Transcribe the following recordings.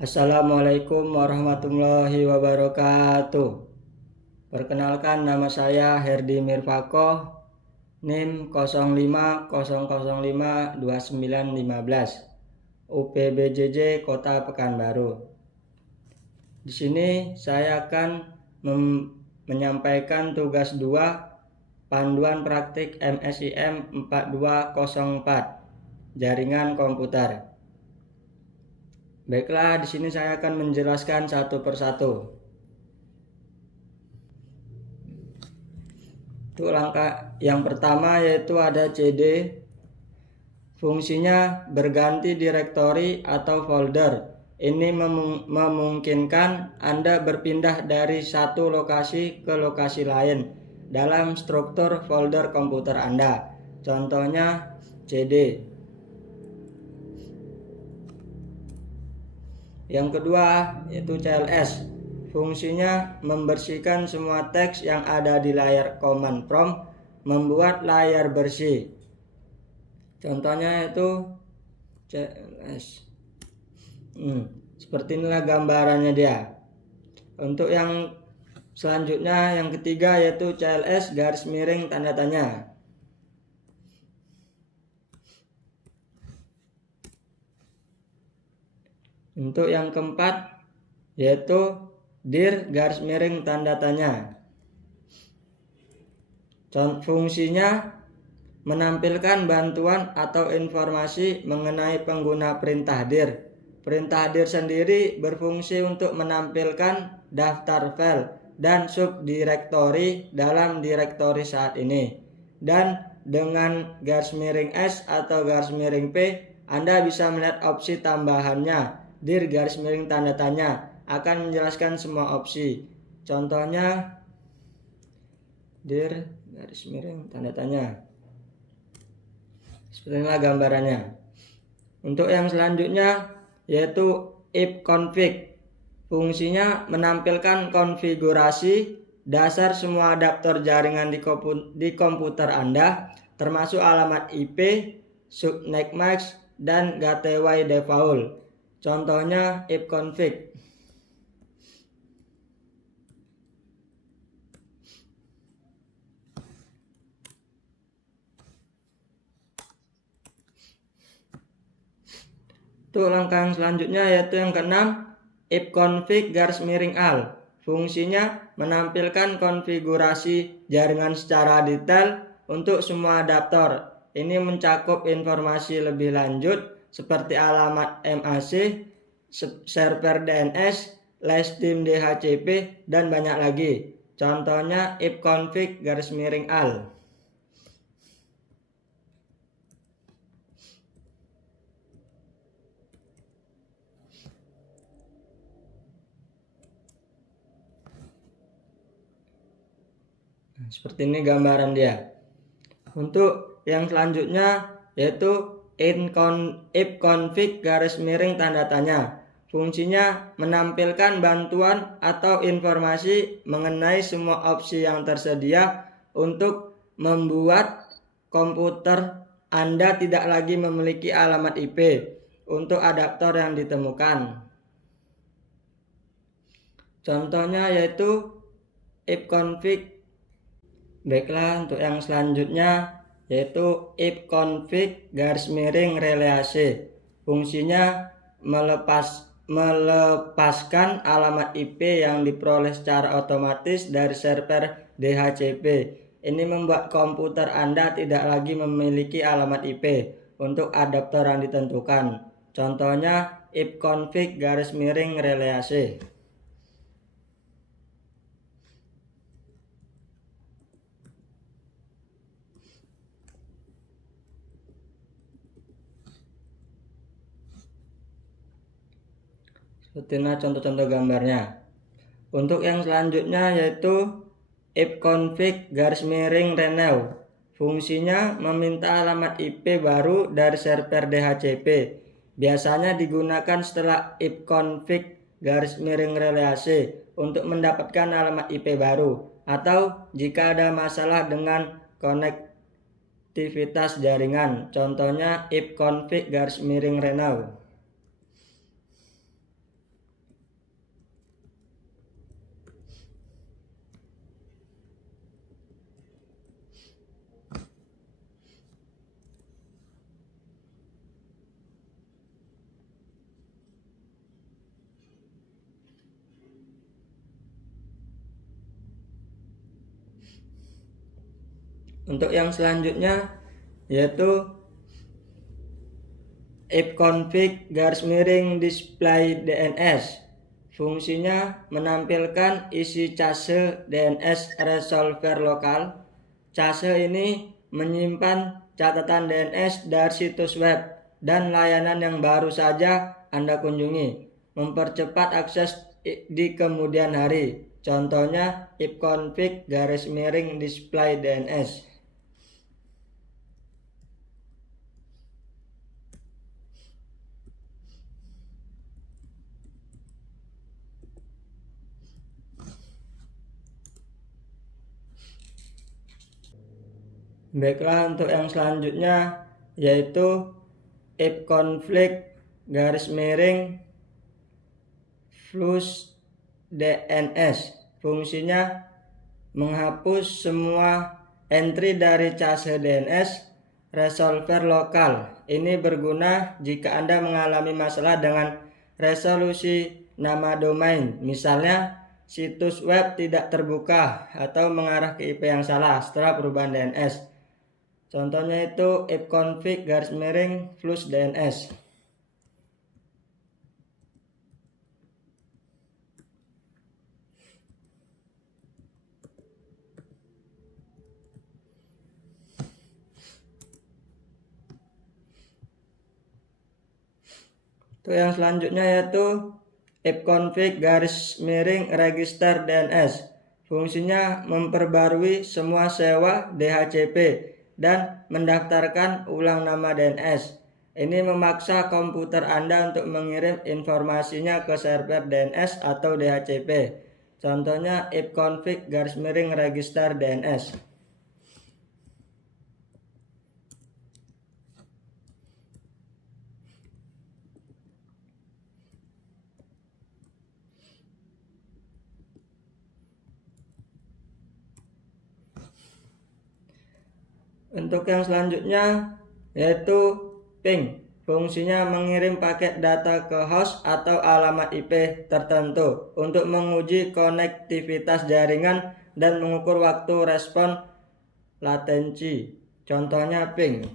Assalamualaikum warahmatullahi wabarakatuh. Perkenalkan, nama saya Herdi Mirfako, NIM 0500529915, UPBJJ Kota Pekanbaru. Di sini saya akan menyampaikan tugas 2 Panduan Praktik MSIM 4204 Jaringan Komputer. Baiklah, di sini saya akan menjelaskan satu persatu. Itu langkah yang pertama, yaitu ada CD. Fungsinya berganti direktori atau folder. Ini memungkinkan Anda berpindah dari satu lokasi ke lokasi lain dalam struktur folder komputer Anda. Contohnya CD. Yang kedua yaitu CLS. Fungsinya membersihkan semua teks yang ada di layar command prompt, membuat layar bersih. Contohnya itu CLS. Seperti inilah gambarannya dia. Untuk yang selanjutnya, yang ketiga, yaitu CLS garis miring tanda tanya. Untuk yang keempat, yaitu dir garis miring tanda tanya. Fungsinya menampilkan bantuan atau informasi mengenai pengguna perintah dir. Perintah dir sendiri berfungsi untuk menampilkan daftar file dan subdirektori dalam direktori saat ini. Dan dengan garis miring S atau garis miring P, Anda bisa melihat opsi tambahannya. Dir garis miring tanda tanya akan menjelaskan semua opsi. Contohnya dir garis miring tanda tanya. Seperti inilah gambarannya. Untuk yang selanjutnya yaitu ifconfig. Fungsinya menampilkan konfigurasi dasar semua adaptor jaringan di komputer Anda, termasuk alamat IP, subnet max, dan gateway default. Contohnya ifconfig. Itu langkah yang selanjutnya, yaitu yang keenam, ifconfig garis miring al. Fungsinya menampilkan konfigurasi jaringan secara detail untuk semua adaptor. Ini mencakup informasi lebih lanjut seperti alamat MAC, server DNS, listim DHCP, dan banyak lagi. Contohnya ifconfig garis miring al. Seperti ini gambaran dia. Untuk yang selanjutnya yaitu ifconfig garis miring tanda tanya. Fungsinya menampilkan bantuan atau informasi mengenai semua opsi yang tersedia untuk membuat komputer Anda tidak lagi memiliki alamat IP untuk adaptor yang ditemukan. Contohnya yaitu ifconfig. Baiklah, untuk yang selanjutnya yaitu ifconfig garis miring relase. Fungsinya melepaskan alamat IP yang diperoleh secara otomatis dari server DHCP. Ini membuat komputer Anda tidak lagi memiliki alamat IP untuk adaptor yang ditentukan. Contohnya ifconfig garis miring relase. Seperti ini contoh-contoh gambarnya. Untuk yang selanjutnya yaitu ifconfig garis miring renew. Fungsinya meminta alamat IP baru dari server DHCP. Biasanya digunakan setelah ifconfig garis miring relase untuk mendapatkan alamat IP baru, atau jika ada masalah dengan konektivitas jaringan. Contohnya ifconfig garis miring renew. Untuk yang selanjutnya yaitu ipconfig _display DNS. Fungsinya menampilkan isi cache DNS resolver lokal. Cache ini menyimpan catatan DNS dari situs web dan layanan yang baru saja Anda kunjungi, mempercepat akses di kemudian hari. Contohnya ipconfig _display DNS. Baiklah, untuk yang selanjutnya yaitu ipconfig _flush DNS. Fungsinya menghapus semua entry dari cache DNS resolver lokal. Ini berguna jika Anda mengalami masalah dengan resolusi nama domain. Misalnya situs web tidak terbuka atau mengarah ke IP yang salah setelah perubahan DNS. Contohnya itu ipconfig _flush DNS. Untuk yang selanjutnya yaitu ipconfig _register DNS. Fungsinya memperbarui semua sewa DHCP dan mendaftarkan ulang nama DNS. Ini memaksa komputer Anda untuk mengirim informasinya ke server DNS atau DHCP. Contohnya ipconfig _register DNS. Untuk yang selanjutnya yaitu ping. Fungsinya mengirim paket data ke host atau alamat IP tertentu untuk menguji konektivitas jaringan dan mengukur waktu respon latensi. Contohnya ping.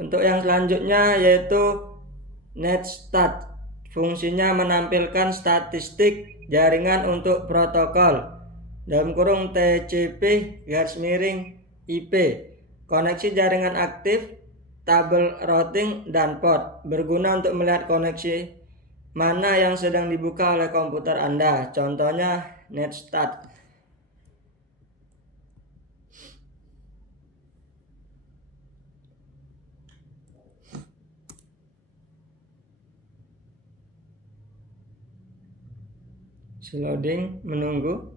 Untuk yang selanjutnya yaitu netstat. Fungsinya menampilkan statistik jaringan untuk protokol (TCP/IP), koneksi jaringan aktif, tabel routing, dan port. Berguna untuk melihat koneksi mana yang sedang dibuka oleh komputer Anda. Contohnya netstat. Loading, menunggu.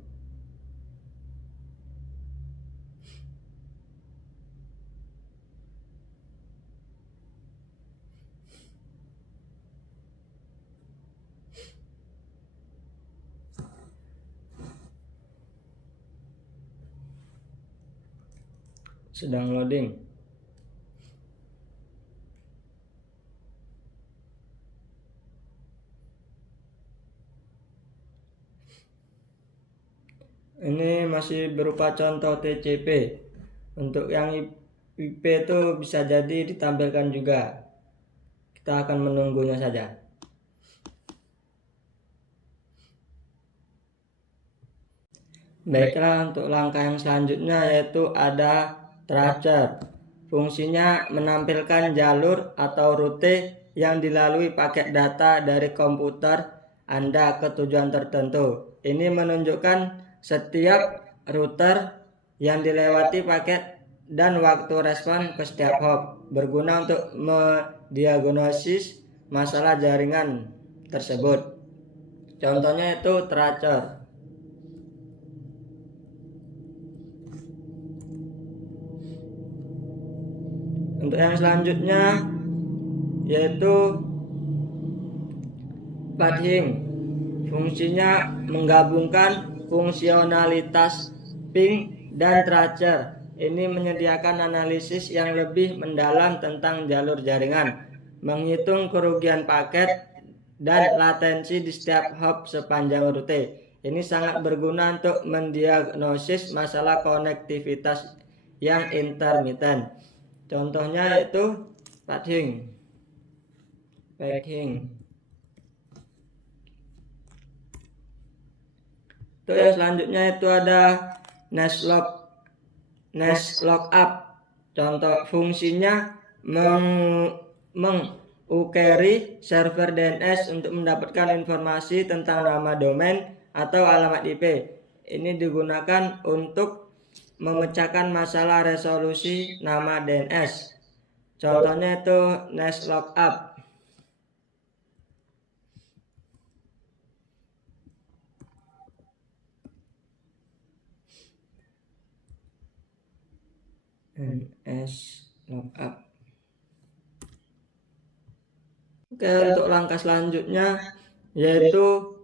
Sedang loading. Ini masih berupa contoh TCP. Untuk yang IP itu bisa jadi ditampilkan juga. Kita akan menunggunya saja. Baiklah, untuk langkah yang selanjutnya yaitu ada tracer. Fungsinya menampilkan jalur atau rute yang dilalui paket data dari komputer Anda ke tujuan tertentu. Ini menunjukkan setiap router yang dilewati paket dan waktu respon ke setiap hop. Berguna untuk mendiagnosis masalah jaringan tersebut. Contohnya itu tracer. Untuk yang selanjutnya yaitu pathing. Fungsinya menggabungkan fungsionalitas ping dan tracer. Ini menyediakan analisis yang lebih mendalam tentang jalur jaringan, menghitung kerugian paket, dan latensi di setiap hop sepanjang rute. Ini sangat berguna untuk mendiagnosis masalah konektivitas yang intermittent. Contohnya yaitu paging. Untuk yang selanjutnya itu ada Nest lookup. Contoh fungsinya mengukeri server DNS untuk mendapatkan informasi tentang nama domain atau alamat IP. Ini digunakan untuk memecahkan masalah resolusi nama DNS. Contohnya itu Nest lookup. NS lookup. Oke, untuk langkah selanjutnya yaitu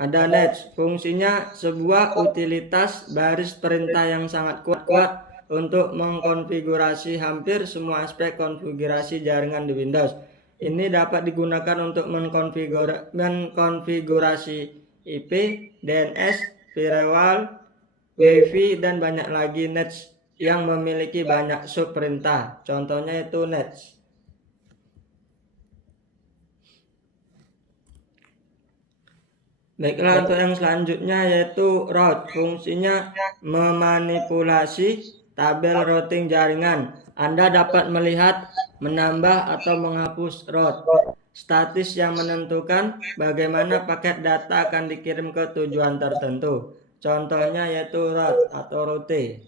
ada Nest. Fungsinya sebuah utilitas baris perintah yang sangat kuat untuk mengkonfigurasi hampir semua aspek konfigurasi jaringan di Windows. Ini dapat digunakan untuk mengkonfigurasi IP, DNS, firewall, WiFi, dan banyak lagi Nest yang memiliki banyak sub perintah. Contohnya itu Nest. Baiklah, untuk yang selanjutnya yaitu route. Fungsinya memanipulasi tabel routing jaringan. Anda dapat melihat, menambah atau menghapus route statis yang menentukan bagaimana paket data akan dikirim ke tujuan tertentu. Contohnya yaitu route atau route.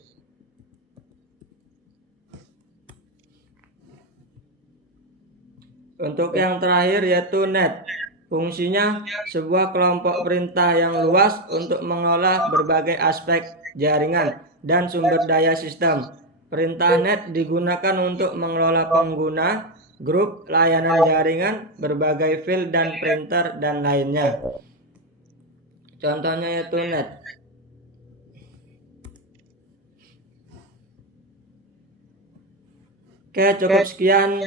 Untuk yang terakhir yaitu net. Fungsinya sebuah kelompok perintah yang luas untuk mengolah berbagai aspek jaringan dan sumber daya sistem. Perintah net digunakan untuk mengelola pengguna, grup, layanan jaringan, berbagai file dan printer, dan lainnya. Contohnya yaitu net. Oke, cukup sekian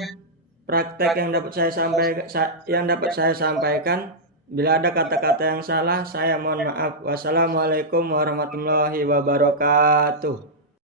praktek yang dapat saya sampaikan. Bila ada kata-kata yang salah, saya mohon maaf. Wassalamualaikum warahmatullahi wabarakatuh.